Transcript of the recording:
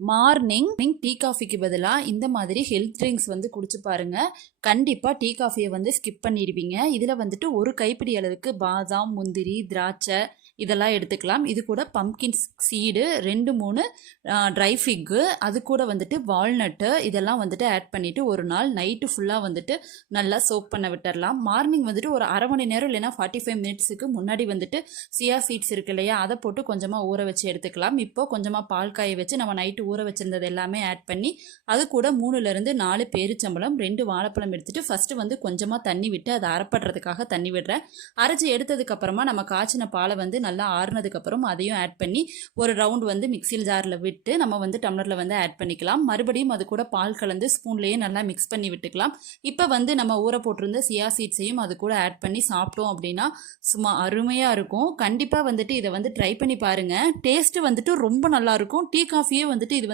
Morning tea காஃபிக்கு பதிலாக இந்த மாதிரி ஹெல்த் ட்ரிங்க்ஸ் வந்து குடிச்சு பாருங்க. கண்டிப்பாக டீ காஃபியை வந்து ஸ்கிப் பண்ணிடுவீங்க. இதில் வந்துட்டு ஒரு கைப்பிடி அளவுக்கு பாதாம், முந்திரி, திராட்சை இதெல்லாம் எடுத்துக்கலாம். இது கூட பம்கின் சீடு 2-3 ட்ரை ஃபிக்கு, அது கூட வந்துட்டு வால்நட்டு இதெல்லாம் வந்துட்டு ஆட் பண்ணிவிட்டு ஒரு நாள் நைட்டு ஃபுல்லாக வந்துட்டு நல்லா சோக் பண்ண விட்டுடலாம். மார்னிங் வந்துட்டு ஒரு அரை மணி நேரம் இல்லைன்னா 45 மினிட்ஸுக்கு முன்னாடி வந்துட்டு சியா சீட்ஸ் இருக்கு இல்லையா, அதை போட்டு கொஞ்சமாக ஊற வச்சு எடுத்துக்கலாம். இப்போ கொஞ்சமாக பால் காய வச்சு நம்ம நைட்டு ஊற வச்சிருந்தது எல்லாமே ஆட் பண்ணி அது கூட 3-4 பேரிச்சம்பழம் 2 வாழைப்பழம் எடுத்துட்டு ஃபர்ஸ்ட் வந்து கொஞ்சமாக தண்ணி விட்டு அதை அரைப்படுறதுக்காக தண்ணி விடுறேன். அரைச்சி எடுத்ததுக்கு அப்புறமா நம்ம காய்ச்சின பாலை வந்து நல்லா ஆறுனதுக்கு அப்புறம் அதையும் ஆட் பண்ணி ஒரு ரவுண்ட் வந்து மிக்சியில் ஜாரில் விட்டு நம்ம வந்து டம்ளரில் வந்து ஆட் பண்ணிக்கலாம். மறுபடியும் அது கூட பால் கலந்து ஸ்பூன்லேயே நல்லா மிக்ஸ் பண்ணி விட்டுக்கலாம். இப்போ வந்து நம்ம ஊற போட்டிருந்த சியா சீட்ஸையும் அது கூட ஆட் பண்ணி சாப்பிட்டோம் அப்படின்னா சும்மா அருமையாக இருக்கும். கண்டிப்பாக வந்துட்டு இதை வந்து ட்ரை பண்ணி பாருங்கள். டேஸ்ட்டு வந்துட்டு ரொம்ப நல்லாயிருக்கும். டீ காஃபியே வந்துட்டு இது